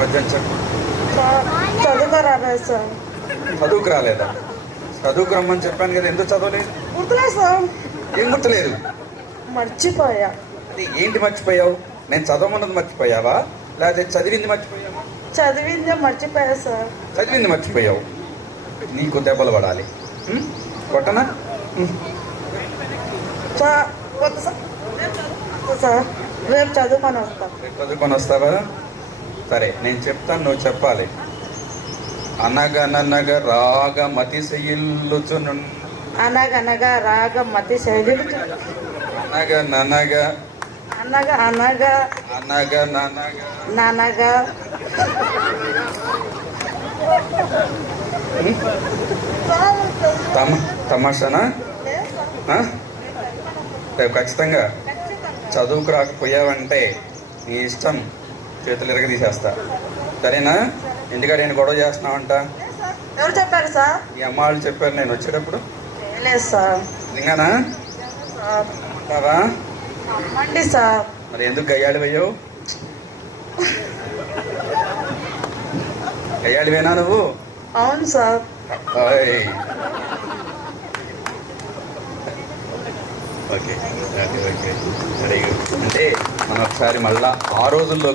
పద్యం చెప్పు. చదువుగా రాలేదు సార్. చదువుకు రాలేదా? చదువుకు రమ్మని చెప్పాను కదా, ఎందుకు చదవలేదు? గుర్తులేదు సార్. ఏం గుర్తులేదు? మర్చిపోయా. అది ఏంటి మర్చిపోయావు? నేను చదవమన్నది మర్చిపోయావా, లేకపోతే చదివింది మర్చిపోయావా? చదివిందే మర్చిపోయా సార్. చదివింది మర్చిపోయావు. నీకు దెబ్బలు పడాలి. కొట్టనా? వద్దు సార్, రేపు చదువుకొని వస్తాం. రేపు చదువుకొని వస్తావా? సరే, నేను చెప్తాను, నువ్వు చెప్పాలి. అనగననగ రాగమతిశయిల్లుచును. అనగనగా రాగం మతి శైలి. అనగననగ అనగా అనగా అనగననగ నానగా తమాషానా? రేపు ఖచ్చితంగా చదువుకు రాకపోయావంటే నీ ఇష్టం, చేతులు ఎరగ తీసేస్తా. సరేనా? ఇంటికాడ నేను గొడవ చేస్తున్నావంట. ఎవరు చెప్పారు సార్? ఈ అమ్మ వాళ్ళు చెప్పారు నేను వచ్చేటప్పుడు. లేదు సార్. నిజంగానా? అంటావా? అమ్మండి సార్. మరి ఎందుకు గయ్యాళి పోయావు? గయ్యాళివేనా నువ్వు? అవును సార్. Okay okay okay. అంటే మనం ఒకసారి మళ్ళా ఆ రోజుల్లో